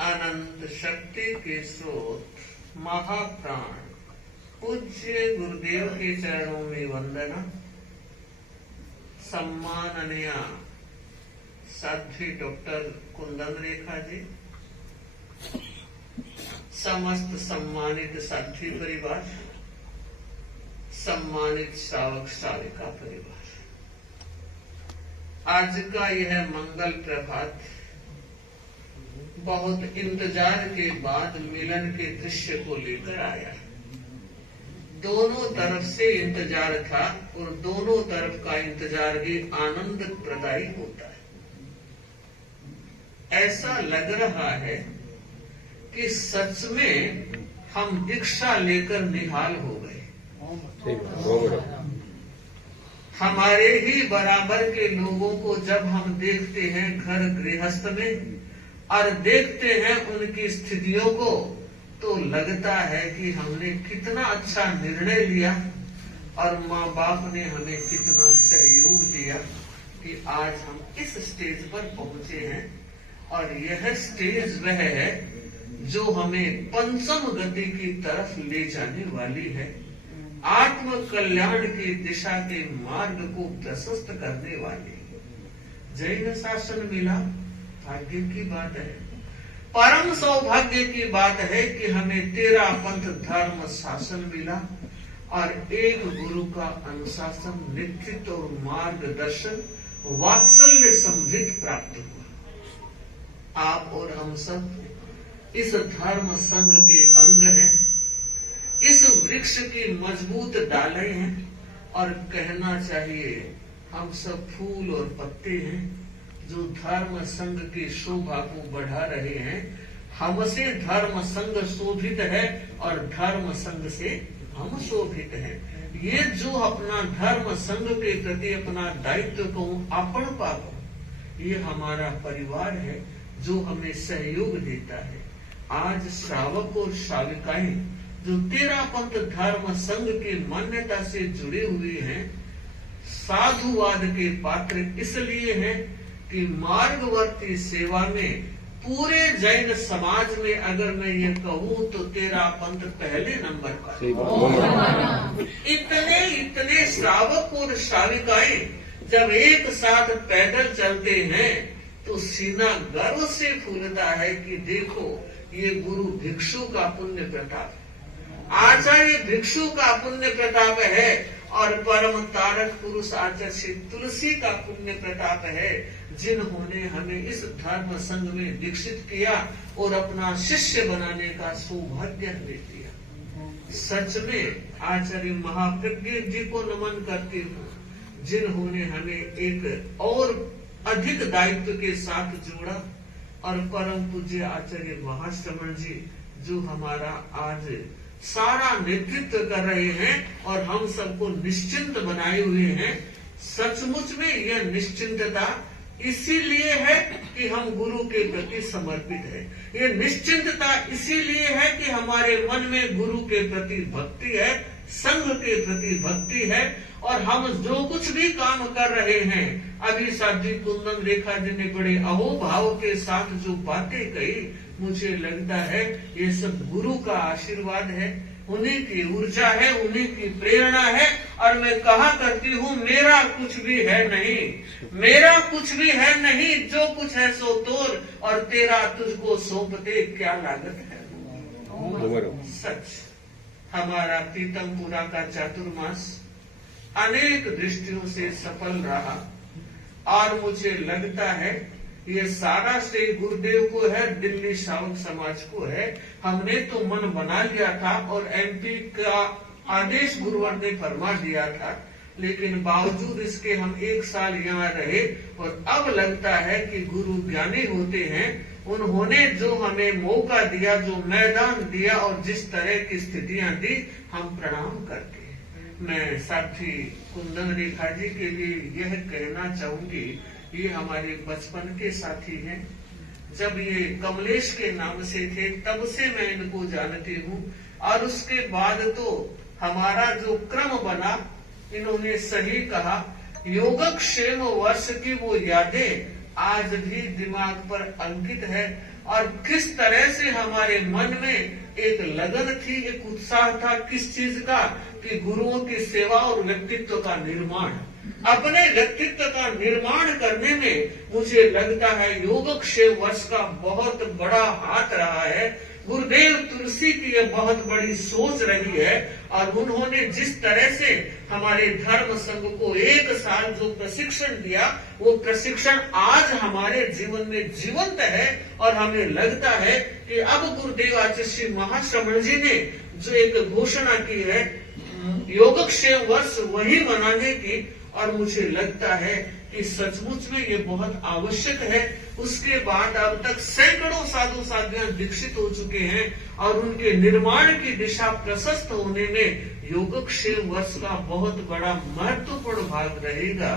अनंत शक्ति के स्रोत महाप्राण पूज्य गुरुदेव के चरणों में वंदना। सम्माननीय साध्वी डॉक्टर कुंदन रेखा जी, समस्त सम्मानित साध्वी परिवार, सम्मानित श्रावक श्राविका परिवार, आज का यह मंगल प्रभात बहुत इंतजार के बाद मिलन के दृश्य को लेकर आया। दोनों तरफ से इंतजार था और दोनों तरफ का इंतजार भी आनंद प्रदायी होता है। ऐसा लग रहा है कि सच में हम दीक्षा लेकर निहाल हो गए। हमारे ही बराबर के लोगों को जब हम देखते हैं घर गृहस्थ में और देखते हैं उनकी स्थितियों को, तो लगता है कि हमने कितना अच्छा निर्णय लिया और माँ बाप ने हमें कितना सहयोग दिया कि आज हम इस स्टेज पर पहुंचे हैं। और यह स्टेज वह है जो हमें पंचम गति की तरफ ले जाने वाली है, आत्म कल्याण की दिशा के मार्ग को प्रशस्त करने वाली। जैन शासन मिला, भाग्य की बात है, परम सौभाग्य की बात है कि हमें 13 पंथ धर्म शासन मिला और एक गुरु का अनुशासन, नेतृत्व और मार्गदर्शन वात्सल्य समृद्ध प्राप्त हुआ। आप और हम सब इस धर्म संघ के अंग हैं, इस वृक्ष की मजबूत डालें हैं और कहना चाहिए हम सब फूल और पत्ते हैं जो धर्म संघ की शोभा को बढ़ा रहे हैं। हमसे धर्म संघ शोभित है और धर्म संघ से हम शोभित हैं। ये जो अपना धर्म संघ के प्रति अपना दायित्व को आपण पाको, ये हमारा परिवार है जो हमें सहयोग देता है। आज श्रावक और श्राविकाएं जो 13 पंथ धर्म संघ की मान्यता से जुड़े हुए हैं, साधुवाद के पात्र इसलिए हैं कि मार्गवर्ती सेवा में पूरे जैन समाज में अगर मैं ये कहूँ तो 13 पंथ पहले नंबर पर। इतने श्रावक और श्राविकाएं जब एक साथ पैदल चलते हैं तो सीना गर्व से फूलता है कि देखो ये गुरु भिक्षु का पुण्य प्रताप, आचार्य भिक्षु का पुण्य प्रताप है और परम तारक पुरुष आचार्य श्री तुलसी का पुण्य प्रताप है, जिन्होंने हमें इस धर्म संघ में दीक्षित किया और अपना शिष्य बनाने का सौभाग्य हमें दिया। सच में आचार्य महाप्रज्ञ जी को नमन करती हूँ, जिन्होंने हमें एक और अधिक दायित्व के साथ जोड़ा, और परम पूज्य आचार्य महाश्रमण जी जो हमारा आज सारा नेतृत्व कर रहे हैं और हम सबको निश्चिंत बनाए हुए हैं। सचमुच में यह निश्चिंतता इसीलिए है कि हम गुरु के प्रति समर्पित है। ये निश्चिंतता इसीलिए है कि हमारे मन में गुरु के प्रति भक्ति है, संघ के प्रति भक्ति है। और हम जो कुछ भी काम कर रहे हैं, अभी साध्वी कुंदन रेखा जी ने बड़े अहोभाव के साथ जो बातें कही, मुझे लगता है ये सब गुरु का आशीर्वाद है, उन्हीं की ऊर्जा है, उन्हीं की प्रेरणा है। और मैं कहा करती हूँ मेरा कुछ भी है नहीं, मेरा कुछ भी है नहीं, जो कुछ है सो तोर और तेरा तुझको सौंपते क्या लागत है। सच हमारा पीतमपुरा का चातुर्मास अनेक दृष्टियों से सफल रहा और मुझे लगता है ये सारा श्रेय गुरुदेव को है, दिल्ली श्रावक समाज को है। हमने तो मन बना लिया था और एमपी का आदेश गुरुवर ने फरमा दिया था, लेकिन बावजूद इसके हम 1 साल यहाँ रहे और अब लगता है कि गुरु ज्ञानी होते हैं। उन्होंने जो हमें मौका दिया, जो मैदान दिया और जिस तरह की स्थितियां दी, हम प्रणाम करते हैं। मैं साथी कुंदन रेखा जी के लिए यह कहना चाहूंगी, ये हमारे बचपन के साथी हैं। जब ये कमलेश के नाम से थे तब से मैं इनको जानती हूँ और उसके बाद तो हमारा जो क्रम बना, इन्होंने सही कहा, योगक्षेम वर्ष की वो यादें आज भी दिमाग पर अंकित है। और किस तरह से हमारे मन में एक लगन थी, एक उत्साह था किस चीज का, कि गुरुओं की सेवा और व्यक्तित्व का निर्माण। अपने व्यक्तित्व का निर्माण करने में मुझे लगता है योगक्षेम वर्ष का बहुत बड़ा हाथ रहा है। गुरुदेव तुलसी की ये बहुत बड़ी सोच रही है और उन्होंने जिस तरह से हमारे धर्म संघ को 1 साल जो प्रशिक्षण दिया, वो प्रशिक्षण आज हमारे जीवन में जीवंत है। और हमें लगता है कि अब गुरुदेव आचार्य श्री महाश्रमण जी ने जो एक घोषणा की है योगक्षेम वर्ष वही मनाने की, और मुझे लगता है कि सचमुच में ये बहुत आवश्यक है। उसके बाद अब तक सैकड़ों साधु साधियां दीक्षित हो चुके हैं और उनके निर्माण की दिशा प्रशस्त होने में योगक्षेम वर्ष का बहुत बड़ा महत्वपूर्ण भाग रहेगा।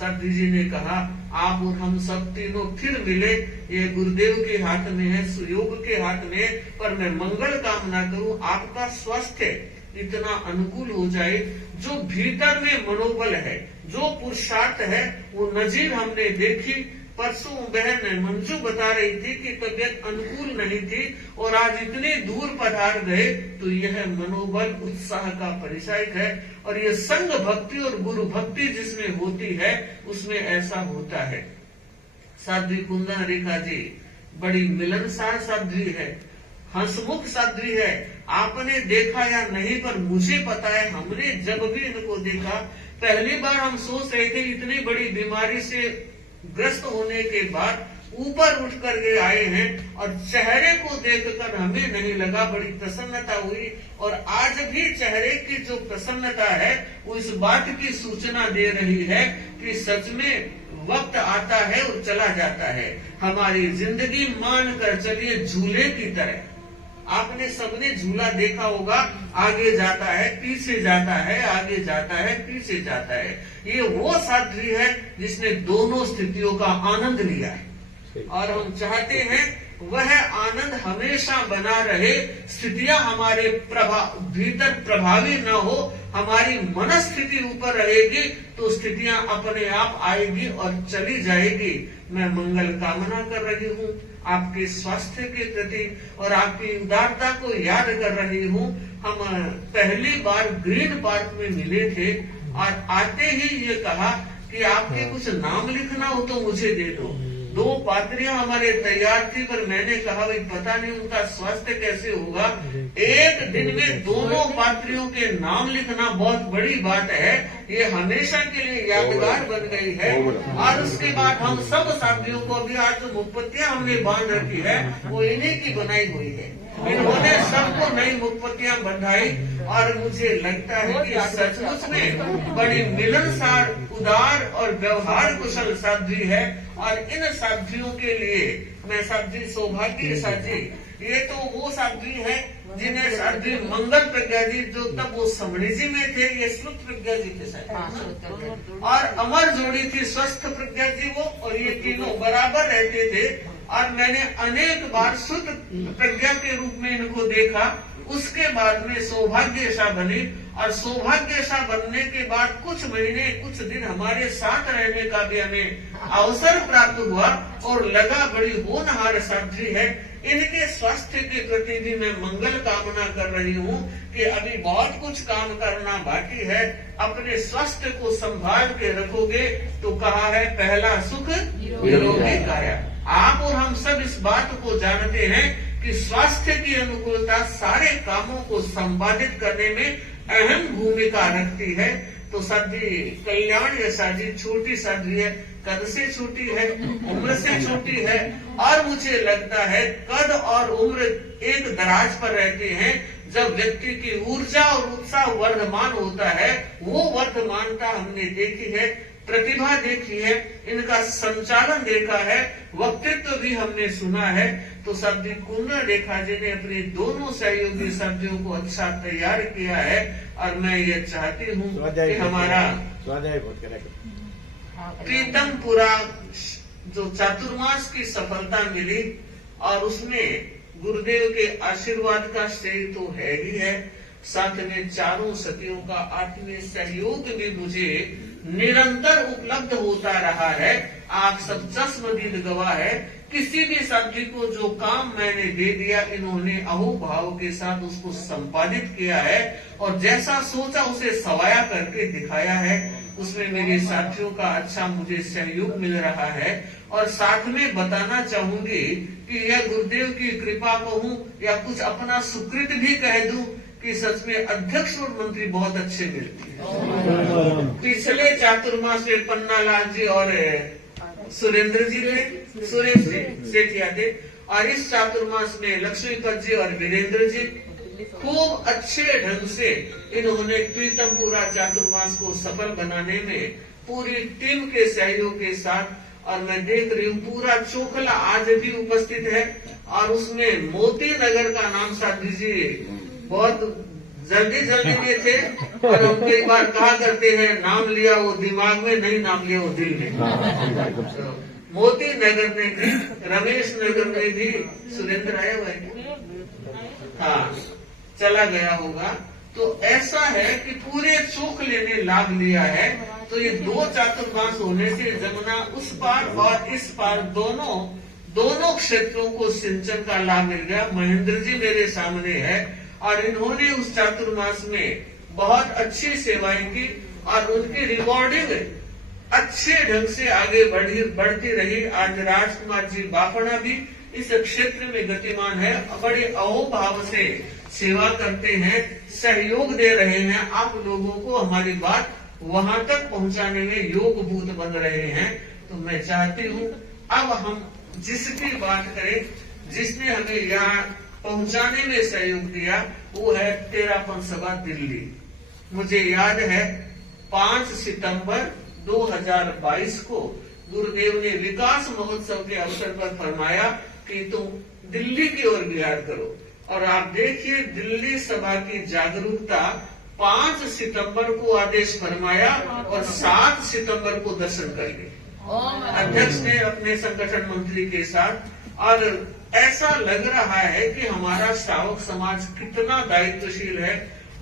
साधु जी ने कहा आप और हम सब तीनों फिर मिले, ये गुरुदेव के हाथ में है, सुयोग के हाथ में है। पर मैं मंगल कामना करूं आपका स्वास्थ्य इतना अनुकूल हो जाए, जो भीतर में मनोबल है, जो पुरुषार्थ है, वो नजीर हमने देखी। परसों बहन मंजू बता रही थी कि तबियत अनुकूल नहीं थी और आज इतने दूर पधार गए, तो यह मनोबल उत्साह का परिचायक है। और ये संघ भक्ति और गुरु भक्ति जिसमें होती है उसमें ऐसा होता है। साध्वी कुंदन रेखा जी बड़ी मिलनसार साध्वी है, हंसमुख साध्वी है। आपने देखा या नहीं पर मुझे पता है, हमने जब भी इनको देखा, पहली बार हम सोच रहे थे इतनी बड़ी बीमारी से ग्रस्त होने के बाद ऊपर उठ कर के आए हैं और चेहरे को देखकर हमें नहीं लगा, बड़ी प्रसन्नता हुई। और आज भी चेहरे की जो प्रसन्नता है वो इस बात की सूचना दे रही है कि सच में वक्त आता है और चला जाता है। हमारी जिंदगी मान कर चलिए झूले की तरह। आपने सबने झूला देखा होगा, आगे जाता है पीछे जाता है, आगे जाता है पीछे जाता है। ये वो साध्वी है जिसने दोनों स्थितियों का आनंद लिया है और हम चाहते हैं वह आनंद हमेशा बना रहे। स्थितियां हमारे भीतर प्रभावी न हो, हमारी मनस्थिति ऊपर रहेगी तो स्थितियां अपने आप आएगी और चली जाएगी। मैं मंगल कामना कर रही हूँ आपके स्वास्थ्य के प्रति और आपकी उदारता को याद कर रही हूँ। हम पहली बार ग्रीन पार्क में मिले थे और आते ही ये कहा कि आपके कुछ नाम लिखना हो तो मुझे दे दो। 2 पात्रियां हमारे तैयार थी, पर मैंने कहा भाई पता नहीं उनका स्वास्थ्य कैसे होगा। एक दिन में दोनों पात्रियों के नाम लिखना बहुत बड़ी बात है, ये हमेशा के लिए यादगार बन गई है। और उसके बाद हम सब साथियों को भी आज जो मुक्पत्तियां हमने बांध रखी है वो इन्हीं की बनाई हुई है। इन्होंने सबको नई मुक्पत्तियां बंधाई और मुझे लगता है कि सचमुच में बड़ी मिलनसार, उदार और व्यवहार कुशल साध्वी है। और इन साध्वियों के लिए मैं साध्वी सौभाग्य साध्वी, ये तो वो साध्वी है जिन्हें साध्वी मंगल प्रज्ञा जी, जो तब वो समणी जी में थे, ये श्रुत प्रज्ञा जी थे शायद, और अमर जोड़ी थी स्वस्थ प्रज्ञा जी वो, और ये तीनों बराबर रहते थे। और मैंने अनेक बार श्रुत प्रज्ञा के रूप में इनको देखा। उसके बाद में सौभाग्यशा बनी और सौभाग्यशा बनने के बाद कुछ महीने कुछ दिन हमारे साथ रहने का भी हमें अवसर प्राप्त हुआ और लगा बड़ी होनहार साध्वी है। इनके स्वास्थ्य के प्रति भी मैं मंगल कामना कर रही हूँ कि अभी बहुत कुछ काम करना बाकी है। अपने स्वास्थ्य को संभाल के रखोगे तो कहा है पहला सुख निरोगी काया। आप और हम सब इस बात को जानते हैं कि स्वास्थ्य की अनुकूलता सारे कामों को संपादित करने में अहम भूमिका रखती है। तो साध्वी कल्याण यशा जी छोटी साध्वी है, कद से छोटी है, उम्र से छोटी है, और मुझे लगता है कद और उम्र एक दराज पर रहते हैं। जब व्यक्ति की ऊर्जा और उत्साह वर्धमान होता है, वो वर्धमानता हमने देखी है, प्रतिभा देखी है, इनका संचालन देखा है, वक्तृत्व भी हमने सुना है। तो साध्वी कुंदन रेखा जी ने अपने दोनों सहयोगी साथियों को अच्छा तैयार किया है और मैं ये चाहती हूँ कि हमारा प्रीतमपुरा जो चातुर्मास की सफलता मिली और उसमें गुरुदेव के आशीर्वाद का श्रेय तो है ही है, साथ में चारों सखियों का आत्मीय सहयोग भी मुझे निरंतर उपलब्ध होता रहा है। आप सब चश्मदीद गवाह है। किसी भी साथी को जो काम मैंने दे दिया, इन्होंने अहोभाव के साथ उसको संपादित किया है और जैसा सोचा उसे सवाया करके दिखाया है। उसमें मेरे साथियों का अच्छा मुझे सहयोग मिल रहा है। और साथ में बताना चाहूंगी कि यह गुरुदेव की कृपा कहूं या कुछ अपना सुकृत भी कह दूं कि सच में अध्यक्ष और मंत्री बहुत अच्छे मिलते हैं। पिछले चातुर्मास में पन्ना लाल जी और सुरेंद्र जी थे, सुरेश जी सेठिया थे, और इस चातुर्मास में लक्ष्मीपत जी और वीरेंद्र जी खूब अच्छे ढंग से इन्होंने कीर्तनपुरा चातुर्मास को सफल बनाने में पूरी टीम के सहयोग के साथ, और मैं देख रही हूँ पूरा चोखला आज भी उपस्थित है। और उसमें मोती नगर का नाम साधी जी बहुत जल्दी में थे, और हम कई बार कहा करते हैं नाम लिया वो दिमाग में नहीं, नाम लिया वो दिल में। तो मोती नगर ने भी, रमेश नगर ने भी, सुरेंद्र आया हुआ है, हाँ चला गया होगा। तो ऐसा है कि पूरे चोखले ने लाभ लिया है। तो ये दो चातुर्मास होने से जमुना उस पार और इस पार दोनों क्षेत्रों को सिंचन का लाभ मिल गया। महेंद्र जी मेरे सामने है और इन्होंने उस चातुर्मास में बहुत अच्छी सेवाएं की और उनकी रिकॉर्डिंग अच्छे ढंग से आगे बढ़ती रही। आज राजकुमार जी बाफड़ा भी इस क्षेत्र में गतिमान है, बड़े अहोभाव से सेवा करते हैं, सहयोग दे रहे हैं। आप लोगों को हमारी बात वहां तक पहुंचाने में योगभूत बन रहे हैं। तो मैं चाहती हूँ अब हम जिसकी बात करें, जिसने हमें यहाँ पहुंचाने में सहयोग दिया, वो है तेरापन सभा दिल्ली। मुझे याद है 5 सितंबर 2022 को गुरुदेव ने विकास महोत्सव के अवसर पर फरमाया कि तुम दिल्ली की ओर विहार करो। और आप देखिए दिल्ली सभा की जागरूकता, 5 सितंबर को आदेश फरमाया और 7 सितंबर को दर्शन कर लिए अध्यक्ष ने अपने संगठन मंत्री के साथ। और ऐसा लग रहा है कि हमारा श्रावक समाज कितना दायित्वशील है।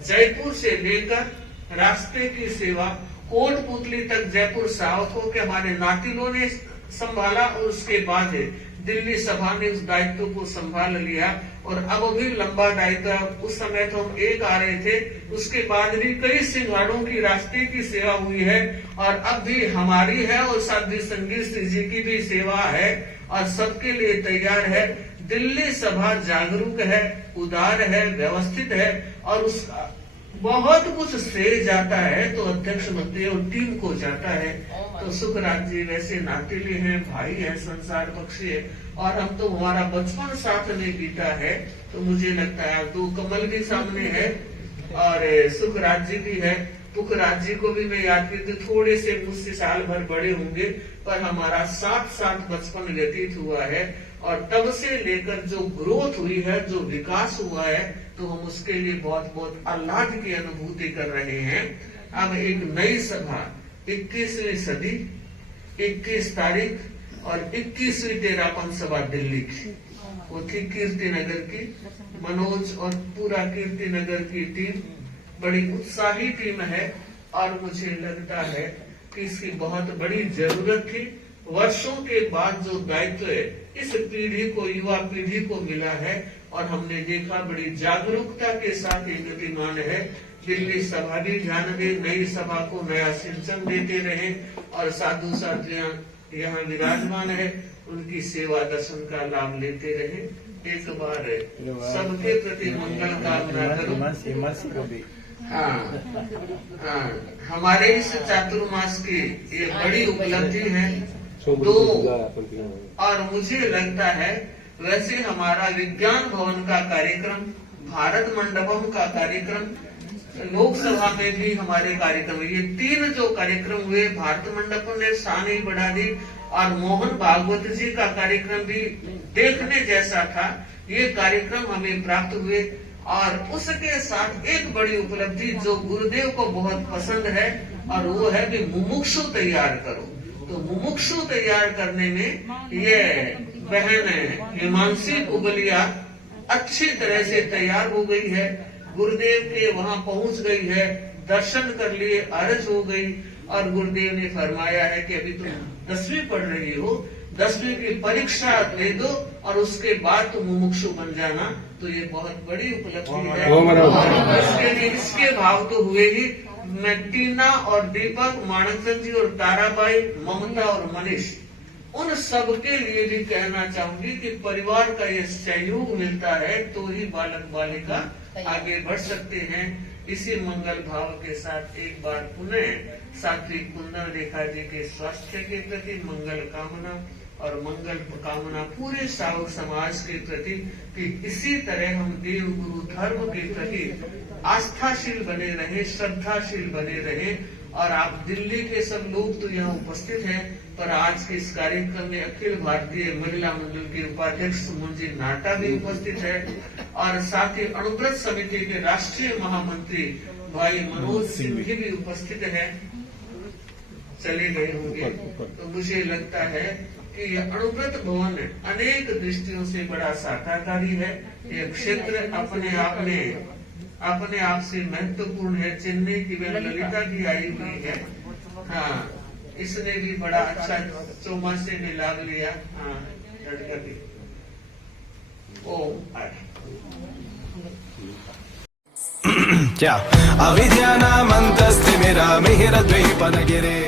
जयपुर से लेकर रास्ते की सेवा कोटपुतली तक जयपुर श्रावकों के हमारे नातिलों ने संभाला और उसके बाद दिल्ली सभा ने उस दायित्व को संभाल लिया। और अब भी लंबा दायित्व, उस समय तो हम एक आ रहे थे, उसके बाद भी कई सिंघाड़ों की रास्ते की सेवा हुई है और अब भी हमारी है और साध्वी संगीत जी की भी सेवा है और सबके लिए तैयार है। दिल्ली सभा जागरूक है, उदार है, व्यवस्थित है और उसका बहुत कुछ श्रेय जाता है तो अध्यक्ष मंत्री और टीम को जाता है। तो सुखराज जी वैसे नातेले हैं, भाई है, संसार पक्षी है और हम तो हमारा बचपन साथ में बीता है। तो मुझे लगता है 2 कमल भी सामने है और सुखराज जी भी है। पुखराज जी को भी मैं याद करती, थोड़े से मुझसे साल भर बड़े होंगे पर हमारा साथ बचपन व्यतीत हुआ है और तब से लेकर जो ग्रोथ हुई है, जो विकास हुआ है, तो हम उसके लिए बहुत बहुत आह्लाद की अनुभूति कर रहे हैं। अब एक नई सभा 21वीं सदी 21 तारीख और 21वीं तेरापन सभा दिल्ली की, वो थी कीर्तिनगर की। मनोज और पूरा कीर्तिनगर की टीम बड़ी उत्साही टीम है और मुझे लगता है कि इसकी बहुत बड़ी जरूरत थी। वर्षों के बाद जो दायित्व इस पीढ़ी को, युवा पीढ़ी को मिला है और हमने देखा बड़ी जागरूकता के साथ ये गतिमान है। दिल्ली सभा भी ध्यान दे, नई सभा को नया सिंचन देते रहे और साधु साथियां यहाँ विराजमान है, उनकी सेवा दर्शन का लाभ लेते रहे। एक बार सबके प्रति मंगल कामना करूं। हाँ, हमारे इस चातुर्मास की ये बड़ी उपलब्धि है। और मुझे लगता है वैसे हमारा विज्ञान भवन का कार्यक्रम, भारत मंडपम का कार्यक्रम, लोकसभा में भी हमारे कार्यक्रम, ये 3 जो कार्यक्रम हुए, भारत मंडपम ने शान ही बढ़ा दी और मोहन भागवत जी का कार्यक्रम भी देखने जैसा था। ये कार्यक्रम हमें प्राप्त हुए और उसके साथ एक बड़ी उपलब्धि जो गुरुदेव को बहुत पसंद है और वो है कि मुमुक्षु तैयार करो। तो मुमुक्षु तैयार करने में ये बहन हिमांशी उगलिया अच्छी तरह से तैयार हो गई है गुरुदेव के वहां पहुंच गई है, दर्शन कर लिए, अर्ज हो गई और गुरुदेव ने फरमाया है कि अभी तुम 10वीं पढ़ रही हो, 10वीं की परीक्षा दे दो और उसके बाद तुम मुमुक्षु बन जाना। तो ये बहुत बड़ी उपलब्धि है और इसके लिए इसके भाव तो हुए ही। मैं टीना और दीपक, माणकचंद जी और ताराबाई, ममता और मनीष, उन सब के लिए भी कहना चाहूंगी कि परिवार का ये सहयोग मिलता है तो ही बालक बालिका आगे बढ़ सकते हैं। इसी मंगल भाव के साथ एक बार पुनः सात्विक कुंदन रेखा जी के स्वास्थ्य के प्रति मंगल कामना और मंगल कामना पूरे श्रावक समाज के प्रति कि इसी तरह हम देव गुरु धर्म के प्रति आस्थाशील बने रहे, श्रद्धाशील बने रहे। और आप दिल्ली के सब लोग तो यहाँ उपस्थित हैं, पर आज के इस कार्यक्रम में अखिल भारतीय महिला मंडल के उपाध्यक्ष मुंजी नाटा भी उपस्थित है और साथ ही अनुव्रत समिति के राष्ट्रीय महामंत्री भाई मनोज सिंह भी उपस्थित है, चले गए होंगे। तो मुझे लगता है कि यह अनुव्रत भवन अनेक दृष्टियों से बड़ा साकाकारी है। यह क्षेत्र अपने आप से महत्वपूर्ण है। चेन्नई की वह ललिता की आई हुई है, हाँ, इसने भी बड़ा अच्छा चौमासे में लाभ लिया, हाँ, लड़का भी। क्या अविद्यानामन्तस्तिमिरमिहिरद्वीपनगिरे